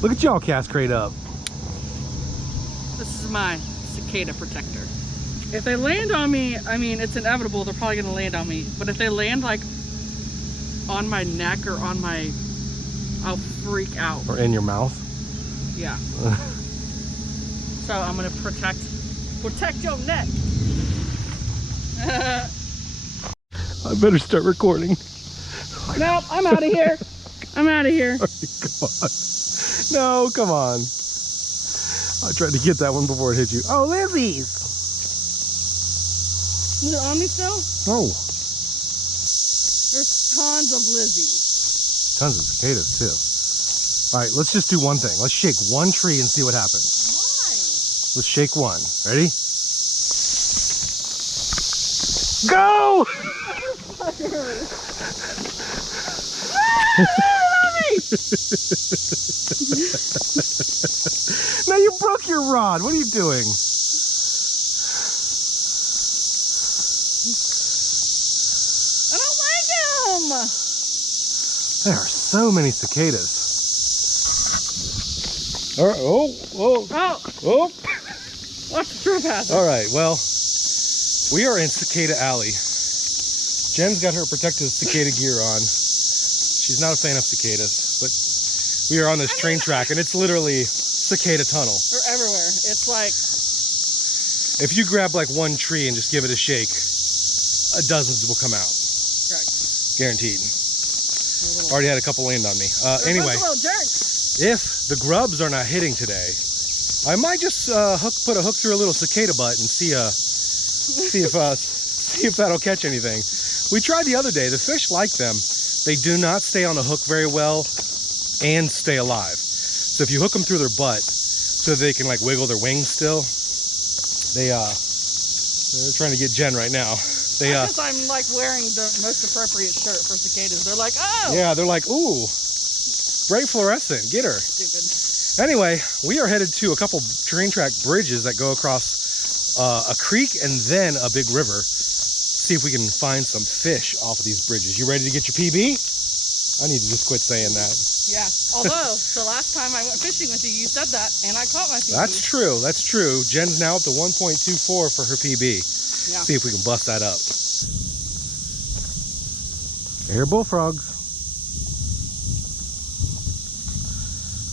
Look at y'all CAST CRAY'd up. This is my cicada protector. If they land on me, I mean, it's inevitable they're probably gonna land on me. But if they land like on my neck or on my, I'll freak out. Or in your mouth. Yeah. So I'm gonna protect your neck. I better start recording. Nope, I'm out of here. I'm out of here. No, come on. I tried to get that one before it hit you. Oh, Lizzie's. Is it on me still? No. There's tons of Lizzies. Tons of cicadas too. All right, let's just do one thing. Let's shake one tree and see what happens. Why? Let's shake one. Ready? Go! Now you broke your rod. What are you doing? I don't like him. There are so many cicadas. All right. Oh. Watch the true path. All right. Well, we are in Cicada Alley. Jen's got her protective cicada gear on. She's not a fan of cicadas, but we are on this train track, and it's literally cicada tunnel. They're everywhere. It's like, if you grab like one tree and just give it a shake, dozens will come out. correct. Guaranteed. Already had a couple land on me. Anyway, little jerks. if the grubs are not hitting today, I might just put a hook through a little cicada butt and see if that'll catch anything. We tried the other day. The fish like them. They do not stay on the hook very well and stay alive. So if you hook them through their butt so they can like wiggle their wings still, they're trying to get Jen right now. I guess I'm like wearing the most appropriate shirt for cicadas. They're like, oh. Yeah, they're like, ooh, bright fluorescent, get her. Stupid. Anyway, we are headed to a couple train track bridges that go across a creek and then a big river. See if we can find some fish off of these bridges. You ready to get your PB? I need to just quit saying that. Yeah, although the last time I went fishing with you, you said that, and I caught my PB. That's true, that's true. Jen's now up to 1.24 for her PB. Yeah. See if we can bust that up. I hear bullfrogs.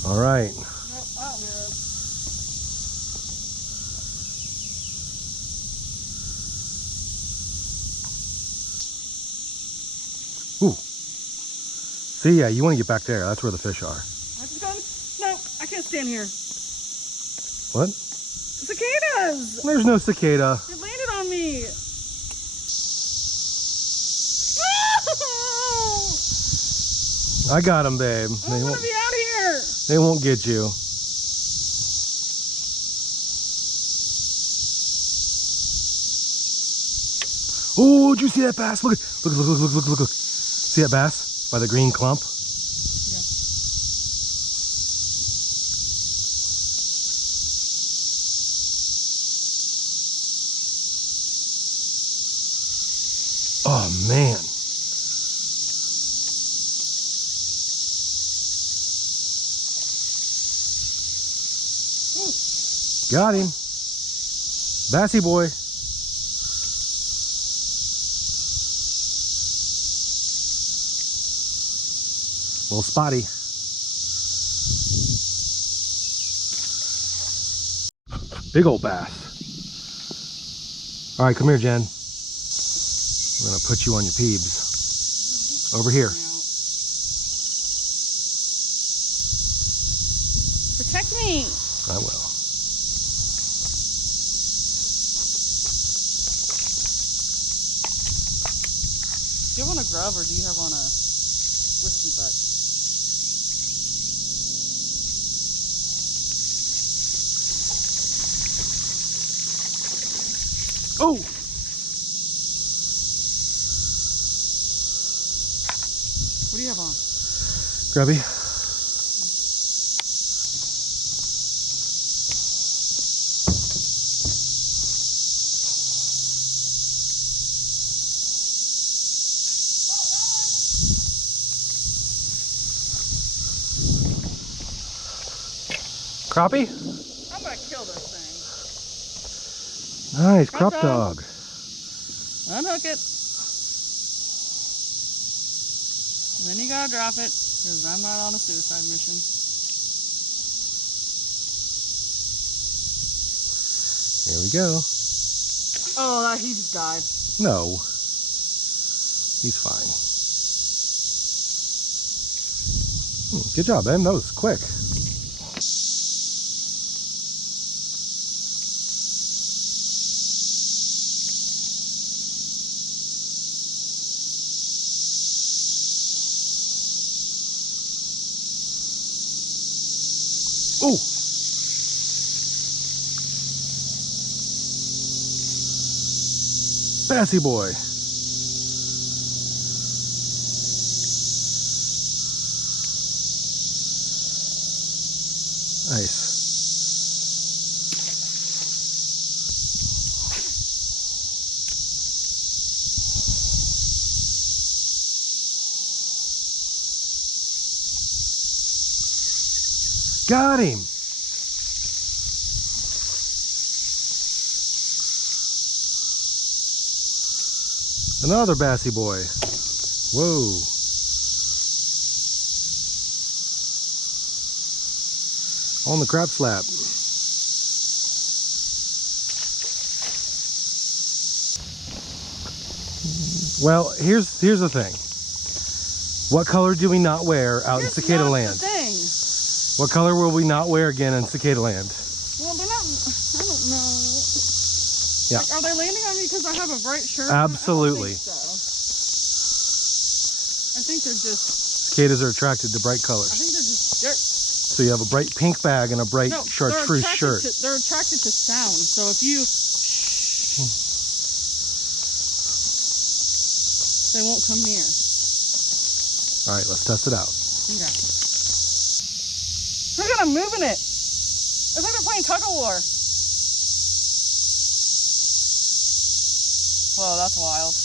All right. Nope, I don't do it. Ooh. See, yeah, you want to get back there. That's where the fish are. I'm just going, no, I can't stand here. What? Cicadas! There's no cicada. It landed on me. I got them, babe. I don't want to be out here. They won't get you. Oh, did you see that bass? Look, look. See that bass by the green clump? Yeah. Oh, man. Ooh. Got him. Bassy boy. Little spotty. Big old bass. All right, come here, Jen. We're gonna put you on your peebs. Over here. Protect me. I will. Do you have on a grub or do you have on a whiskey butt? Oh! What do you have on? Grubby. Crappie? I'm gonna kill this thing. Nice, crop dog. Unhook it. And then you gotta drop it, because I'm not on a suicide mission. Here we go. Oh, he just died. No. He's fine. Good job, Ben. That was quick. Ooh. Bassy boy. Nice. Got him. Another bassy boy. Whoa. On the crab slab. Well, here's the thing. What color do we not wear out in Cicada land? The thing. What color will we not wear again in Cicada land? Well, they're not, I don't know. Yeah. Like, are they landing on me because I have a bright shirt? Absolutely. I don't think so. I think they're just... Cicadas are attracted to bright colors. I think they're just dirt. So you have a bright pink bag and a bright chartreuse shirt. They're attracted to sound. So if you... They won't come near. All right, let's test it out. Okay. Look at them moving it. It's like they're playing tug of war. Whoa, that's wild.